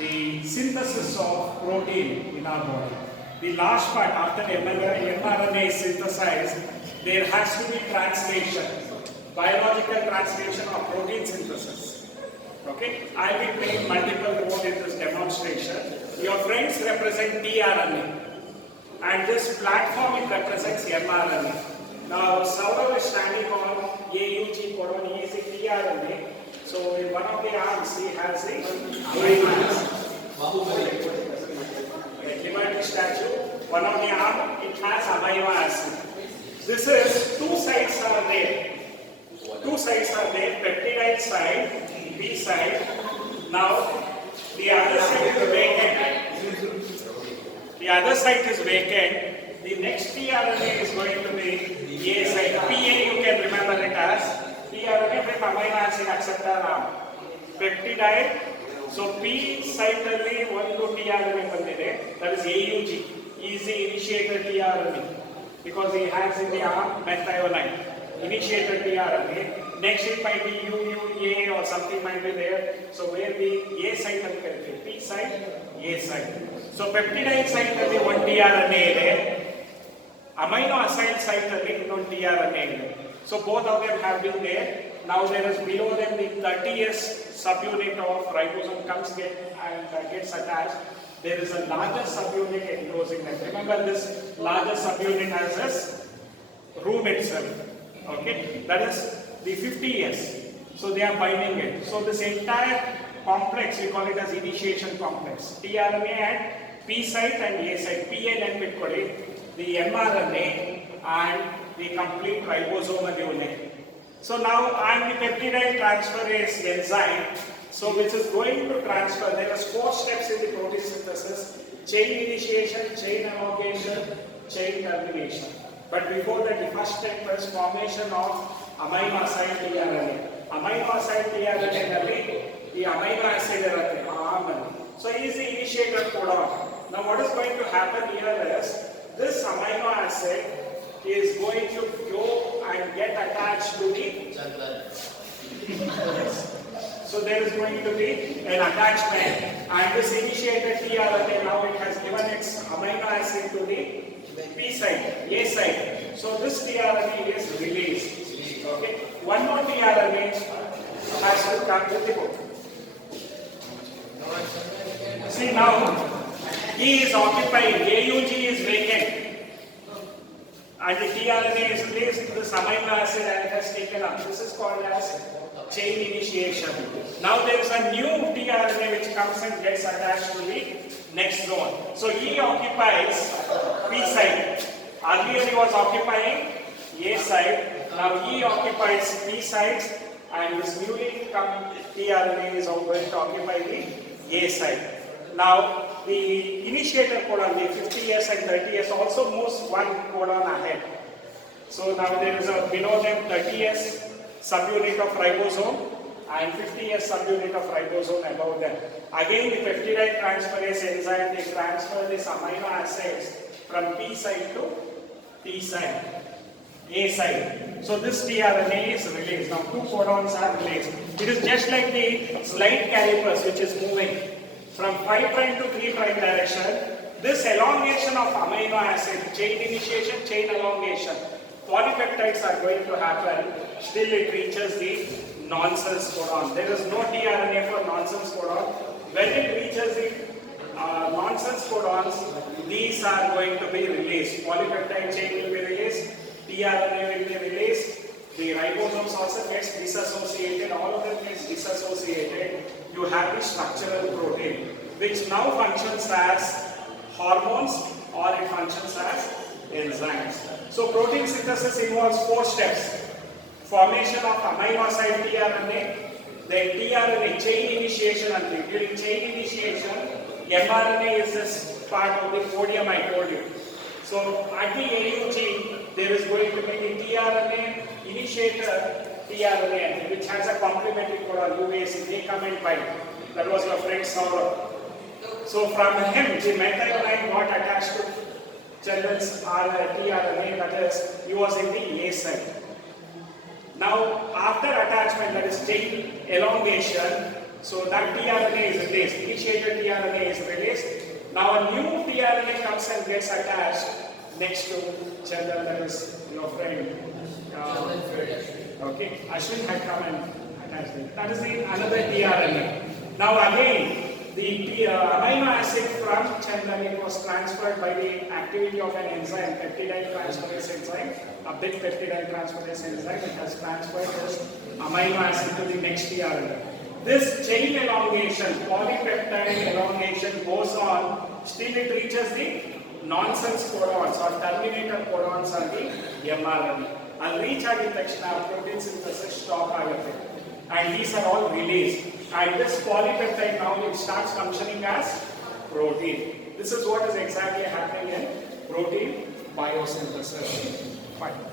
the synthesis of protein in our body. The last part, after mRNA is synthesized, there has to be translation, biological translation of protein synthesis. Okay, I will play multiple roles in this demonstration. Your friends represent tRNA, and this platform it represents mRNA. Now, Saurav is standing on AUG codon, he is a tRNA. So, in one of the arms, he has a Liberty statue. One of the arms, it has amino acid. This is two sides are there. Two sides are there, peptidide side, B side. Now, the other side is vacant. The other side is vacant. The next tRNA is going to be A side. PA, you can remember it as tRNA with amino acid acceptor arm. Peptidide. So P side alli one tRNA bandide. That is AUG. He is the initiator tRNA because he has in the arm methionine. Initiator tRNA. Next it might be UUA or something might be there. So where the A side will be P side, A side. So peptidide side alli one tRNA ಇದೆ. Amino acid side alli one tRNA ಇದೆ. So both of them have been there. Now there is below them the 30th subunit of ribosome comes gets attached. There is a larger subunit enclosing them. Remember this larger subunit has this room itself. Okay, that is the 50S. So they are binding it. So this entire complex, we call it as initiation complex. tRNA and P site and A site. PN and the mRNA and the complete ribosomal unit. So now and the peptidide transferase enzyme. So which is going to transfer. There is 4 steps in the protein synthesis: chain initiation, chain elongation, chain termination. But before that, the first step is formation of amino acid tRNA. Amino acid tRNA nalli the amino acid irutte arm. So he is the initiator codon. Now what is going to happen here is this amino acid is going to go and get attached to the so there is going to be an attachment, and this initiated tRNA now it has given its amino acid to the P side, A side. So this tRNA is released. Okay. One more tRNA has to come with the book. See now, E is occupying, AUG is vacant. And the tRNA is released, this amino acid and it has taken up. This is called as chain initiation. Now there is a new tRNA which comes and gets attached to the next zone. So E occupies P side. Earlier he was occupying A side. Now E occupies P sides, and this newly come tRNA is going to occupy the A side. Now the initiator codon, the 50S and 30S also moves one codon ahead. So now there is a below them 30S subunit of ribosome and 50S subunit of ribosome above them. Again the peptidide transferase enzyme, they transfer these amino acids from P side to T side, A side. So this tRNA is released. Now 2 codons are released. It is just like the slide calipers which is moving from 5' to 3' direction. This elongation of amino acid, chain initiation, chain elongation, polypeptides are going to happen. Still it reaches the nonsense codon. There is no tRNA for nonsense codon. When it reaches the nonsense codons, these are going to be released. Polypeptide chain will be released, tRNA will be released, the ribosomes also gets disassociated, all of them gets disassociated. You have the structural protein, which now functions as hormones or it functions as enzymes. So protein synthesis involves 4 steps. Formation of amino acid tRNA, then tRNA chain initiation, and during chain initiation, mRNA is this part of the podium I told you. So at the AUG, there is going to be the tRNA initiator tRNA, which has a complementary codon UAC. They come and bind. That was your friend Saurav. So from him, the methionine got attached to children's tRNA, that is, he was in the A side. Now, after attachment, that is chain elongation, So that tRNA is released, initiated tRNA is released. Now a new tRNA comes and gets attached next to Chandran, that is your friend. Okay, Ashwin had come and attached it. That is the another tRNA. Now again, the amino acid from Chandran, it was transferred by the activity of an enzyme, peptidine transferase enzyme, a big peptidine transferase enzyme. It has transferred this amino acid to the next tRNA. This chain elongation, polypeptide elongation goes on, still it reaches the nonsense codons or terminator codons on the mRNA. And reach ಆಗಿದ ತಕ್ಷಣ protein synthesis stop ಆಗುತ್ತೆ. And these are all released. And this polypeptide now it starts functioning as protein. This is what is exactly happening in protein biosynthesis. Fine.